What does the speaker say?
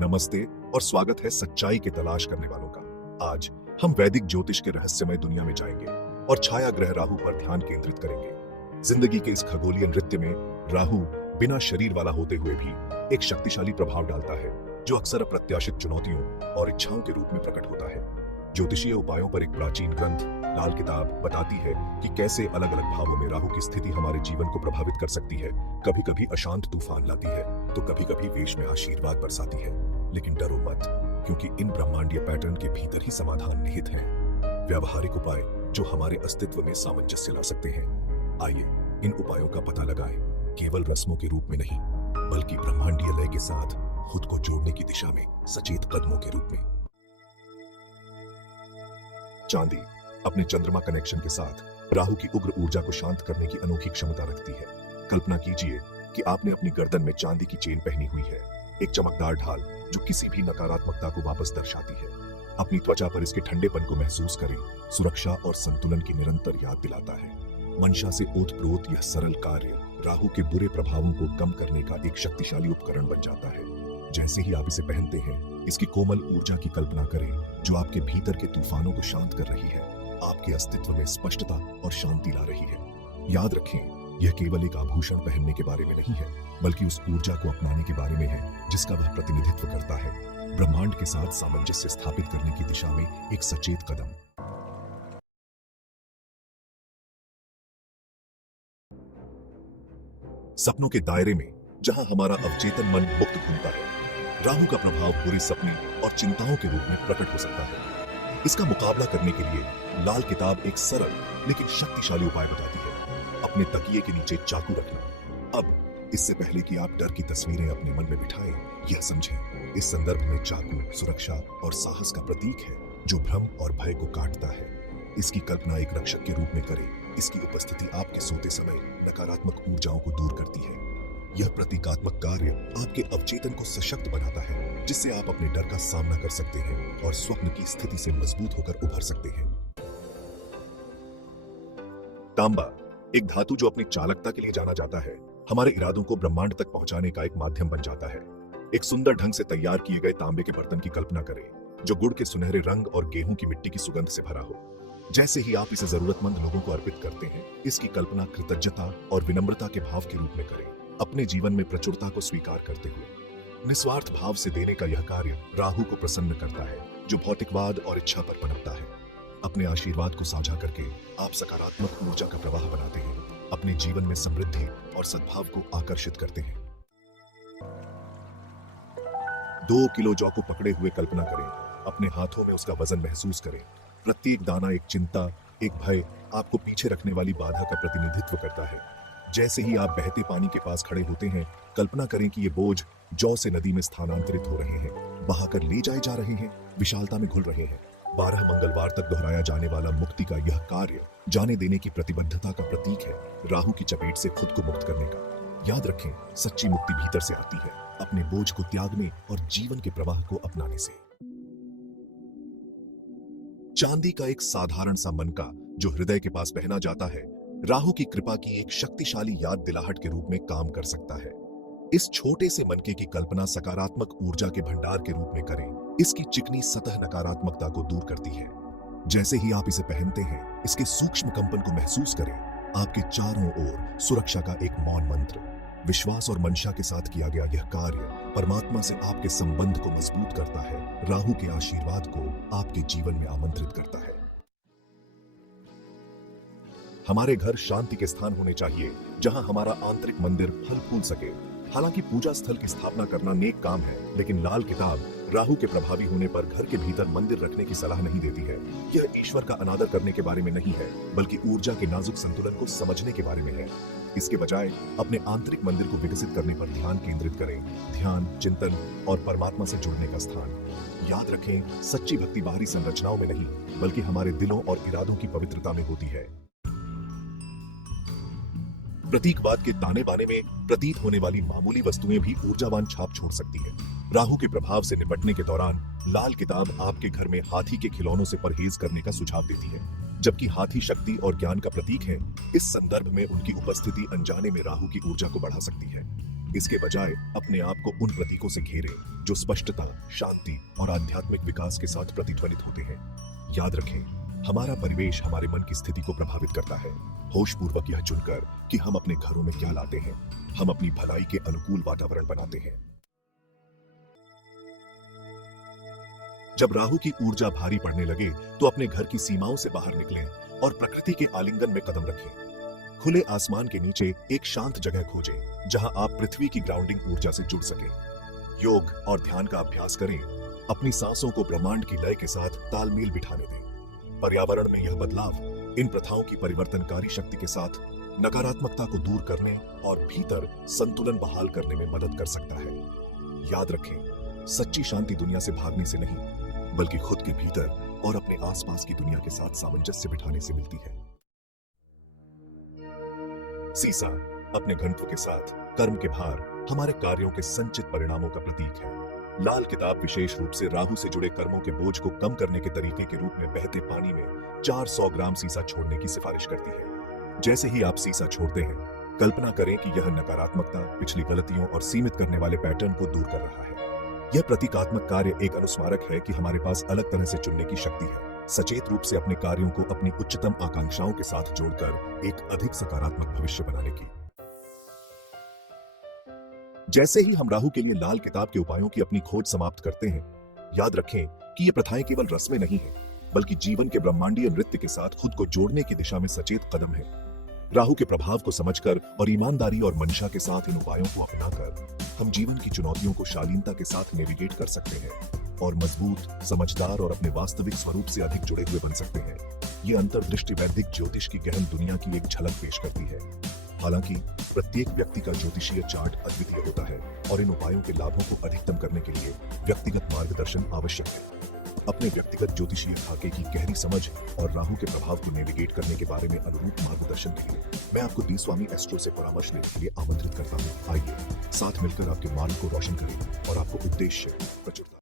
नमस्ते और स्वागत है सच्चाई की तलाश करने वालों का। आज हम वैदिक ज्योतिष के रहस्यमय दुनिया में जाएंगे और छाया ग्रह राहु पर ध्यान केंद्रित करेंगे। जिंदगी के इस खगोलीय नृत्य में राहु बिना शरीर वाला होते हुए भी एक शक्तिशाली प्रभाव डालता है, जो अक्सर अप्रत्याशित चुनौतियों और इच्छाओं के रूप में प्रकट होता है। ज्योतिषीय उपायों पर एक प्राचीन ग्रंथ लाल किताब बताती है कि कैसे अलग अलग भावों में राहु की स्थिति हमारे जीवन को प्रभावित कर सकती है। कभी कभी अशांत तूफान लाती है तो कभी कभी वेश में आशीर्वाद बरसाती है। लेकिन डरो मत, क्योंकि इन ब्रह्मांडीय पैटर्न के भीतर ही समाधान निहित है। व्यावहारिक उपाय जो हमारे अस्तित्व में सामंजस्य ला सकते हैं। आइए इन उपायों का पता लगाएं, केवल रस्मों के रूप में नहीं, बल्कि ब्रह्मांडीय लय के साथ खुद को जोड़ने की दिशा में सचेत कदमों के रूप में। चांदी अपने चंद्रमा कनेक्शन के साथ राहु की उग्र ऊर्जा को शांत करने की अनोखी क्षमता रखती है। कल्पना कीजिए कि आपने अपनी गर्दन में चांदी की चेन पहनी हुई है, एक चमकदार ढाल जो किसी भी नकारात्मकता को वापस दर्शाती है। अपनी त्वचा पर इसके ठंडेपन को महसूस करें, सुरक्षा और संतुलन की निरंतर याद दिलाता है। मंशा से ओतप्रोत यह सरल कार्य राहु के बुरे प्रभावों को कम करने का एक शक्तिशाली उपकरण बन जाता है। जैसे ही आप इसे पहनते हैं, इसकी कोमल ऊर्जा की कल्पना करें जो आपके भीतर के तूफानों को शांत कर रही है, आपके अस्तित्व में स्पष्टता और शांति ला रही है। याद रखें, यह केवल एक आभूषण पहनने के बारे में नहीं है, बल्कि उस ऊर्जा को अपनाने के बारे में है जिसका वह प्रतिनिधित्व करता है। ब्रह्मांड के साथ सामंजस्य स्थापित करने की दिशा में एक सचेत कदम। सपनों के दायरे में जहां हमारा अवचेतन मन मुक्त घूमता है, राहु का प्रभाव बुरे सपने और चिंताओं के रूप में प्रकट हो सकता है। इसका मुकाबला करने के लिए लाल किताब एक सरल लेकिन शक्तिशाली उपाय बताती है। अपने तकिए के नीचे चाकू रखना। अब इससे पहले कि आप डर की तस्वीरें अपने मन में बिठाएं, यह समझें, इस संदर्भ में चाकू सुरक्षा और साहस का प्रतीक है जो भ्रम और भय को काटता है। इसकी कल्पना एक रक्षक के रूप में करें। इसकी उपस्थिति आपके सोते समय नकारात्मक ऊर्जाओं को दूर करती है। यह प्रतीकात्मक कार्य आपके अवचेतन को सशक्त बनाता है, जिससे आप अपने डर का सामना कर सकते हैं और स्वप्न की स्थिति से मजबूत होकर उभर सकते हैं। तांबा एक धातु जो अपनी चालकता के लिए जाना जाता है, हमारे इरादों को ब्रह्मांड तक पहुंचाने का एक माध्यम बन जाता है। एक सुंदर ढंग से तैयार किए गए तांबे के बर्तन की कल्पना करें, जो गुड़ के सुनहरे रंग और गेहूं की मिट्टी की सुगंध से भरा हो। जैसे ही आप इसे जरूरतमंद लोगों को अर्पित करते हैं, इसकी कल्पना कृतज्ञता और विनम्रता के भाव के रूप में करें, अपने जीवन में प्रचुरता को स्वीकार करते हुए। निस्वार्थ भाव से देने का यह कार्य राहु को प्रसन्न करता है, जो भौतिकवाद और इच्छा पर पनपता है। अपने आशीर्वाद को साझा करके आप सकारात्मक ऊर्जा का प्रवाह बनाते हैं, अपने जीवन में समृद्धि और सद्भाव को आकर्षित करते हैं। 2 किलो जौ को पकड़े हुए कल्पना करें, अपने हाथों में उसका वजन महसूस करें। प्रत्येक दाना एक चिंता, एक भय, आपको पीछे रखने वाली बाधा का प्रतिनिधित्व करता है। जैसे ही आप बहते पानी के पास खड़े होते हैं, कल्पना करें कि ये बोझ जौ से नदी में स्थानांतरित हो रहे हैं, बहाकर ले जाए जा रहे हैं, विशालता में घुल रहे हैं। 12 मंगलवार तक दोहराया जाने वाला मुक्ति का यह कार्य जाने देने की प्रतिबद्धता का प्रतीक है, राहु की चपेट से खुद को मुक्त करने का। याद रखें, सच्ची मुक्ति भीतर से आती है, अपने बोझ को त्यागने और जीवन के प्रवाह को अपनाने से। चांदी का एक साधारण सा मनका जो हृदय के पास पहना जाता है, राहु की कृपा की एक शक्तिशाली याद दिलाहट के रूप में काम कर सकता है। इस छोटे से मनके की कल्पना सकारात्मक ऊर्जा के भंडार के रूप में करें। इसकी चिकनी सतह नकारात्मकता को दूर करती है। जैसे ही आप इसे पहनते हैं, इसके सूक्ष्म कंपन को महसूस करें। आपके चारों ओर सुरक्षा का एक मौन मंत्र। विश्वास और मंशा के साथ किया गया यह कार्य परमात्मा से आपके संबंध को मजबूत करता है, राहु के आशीर्वाद को आपके जीवन में आमंत्रित करता है। हमारे घर शांति के स्थान होने चाहिए, जहां हमारा आंतरिक मंदिर फल फूल सके। हालांकि पूजा स्थल की स्थापना करना नेक काम है, लेकिन लाल किताब राहु के प्रभावी होने पर घर के भीतर मंदिर रखने की सलाह नहीं देती है। यह ईश्वर का अनादर करने के बारे में नहीं है, बल्कि ऊर्जा के नाजुक संतुलन को समझने के बारे में है। इसके बजाय अपने आंतरिक मंदिर को विकसित करने पर ध्यान केंद्रित करें। ध्यान, चिंतन और परमात्मा से जुड़ने का स्थान। याद रखें, सच्ची भक्ति बाहरी संरचनाओं में नहीं, बल्कि हमारे दिलों और इरादों की पवित्रता में होती है। प्रतीकवाद के ताने बाने में प्रतीत होने वाली मामूली वस्तुएं भी ऊर्जावान छाप छोड़ सकती है। राहु के प्रभाव से निपटने के दौरान लाल किताब आपके घर में हाथी के खिलौनों से परहेज करने का सुझाव देती है। जबकि हाथी शक्ति और ज्ञान का प्रतीक है, इस संदर्भ में उनकी उपस्थिति अनजाने में राहु की ऊर्जा को बढ़ा सकती है। इसके बजाय अपने आप को उन प्रतीकों से घेरें जो स्पष्टता, शांति और आध्यात्मिक विकास के साथ प्रतिध्वनित होते हैं। याद रखें, हमारा परिवेश हमारे मन की स्थिति को प्रभावित करता है। होशपूर्वक यह चुनकर कि हम अपने घरों में क्या लाते हैं, हम अपनी भलाई के अनुकूल वातावरण बनाते हैं। जब राहु की ऊर्जा भारी पड़ने लगे तो अपने घर की सीमाओं से बाहर निकलें और प्रकृति के आलिंगन में कदम रखें। खुले आसमान के नीचे एक शांत जगह खोजें जहां आप पृथ्वी की ग्राउंडिंग ऊर्जा से जुड़ सकें। योग और ध्यान का अभ्यास करें। अपनी सांसों को ब्रह्मांड की लय के साथ तालमेल बिठाने दें। पर्यावरण में यह बदलाव इन प्रथाओं की परिवर्तनकारी शक्ति के साथ नकारात्मकता को दूर करने और भीतर संतुलन बहाल करने में मदद कर सकता है। याद रखें, सच्ची शांति दुनिया से भागने से नहीं, बल्कि खुद के भीतर और अपने आसपास की दुनिया के साथ सामंजस्य बिठाने से मिलती है। सीसा अपने घनत्व के साथ कर्म के भार हमारे कार्यों के संचित परिणामों का प्रतीक है। लाल किताब विशेष रूप से राहु से जुड़े कर्मों के बोझ को कम करने के तरीके के रूप में बहते पानी में 400 ग्राम सीसा छोड़ने की सिफारिश करती है। जैसे ही आप सीसा छोड़ते हैं, कल्पना करें कि यह नकारात्मकता, पिछली गलतियों और सीमित करने वाले पैटर्न को दूर कर रहा है। यह प्रतीकात्मक कार्य एक अनुस्मारक है कि हमारे पास अलग तरह से चुनने की शक्ति है, सचेत रूप से अपने कार्यों को अपनी उच्चतम आकांक्षाओं के साथ जोड़कर एक अधिक सकारात्मक भविष्य बनाने की। जैसे ही हम राहु के लिए लाल किताब के उपायों की अपनी खोज समाप्त करते हैं, याद रखें कि ये प्रथाएं केवल रस्में नहीं हैं, बल्कि जीवन के ब्रह्मांडीय नृत्य के साथ खुद को जोड़ने की दिशा में सचेत कदम है। राहु के प्रभाव को समझकर और ईमानदारी और मंशा के साथ इन उपायों को अपनाकर हम जीवन की चुनौतियों को शालीनता के साथ नेविगेट कर सकते हैं और मजबूत, समझदार और अपने वास्तविक स्वरूप से अधिक जुड़े हुए बन सकते हैं। ये अंतर्दृष्टि वैदिक ज्योतिष की गहन दुनिया की एक झलक पेश करती है। हालांकि प्रत्येक व्यक्ति का ज्योतिषीय चार्ट अद्वितीय होता है और इन उपायों के लाभों को अधिकतम करने के लिए व्यक्तिगत मार्गदर्शन आवश्यक है। अपने व्यक्तिगत ज्योतिषीय खाके की गहरी समझ और राहु के प्रभाव को नेविगेट करने के बारे में अनुरूप मार्गदर्शन के लिए मैं आपको डी स्वामी एस्ट्रो से परामर्श लेने के लिए आमंत्रित करता हूँ। आइए साथ मिलकर आपके मार्ग को रोशन करें और आपको उद्देश्य, प्रचुरता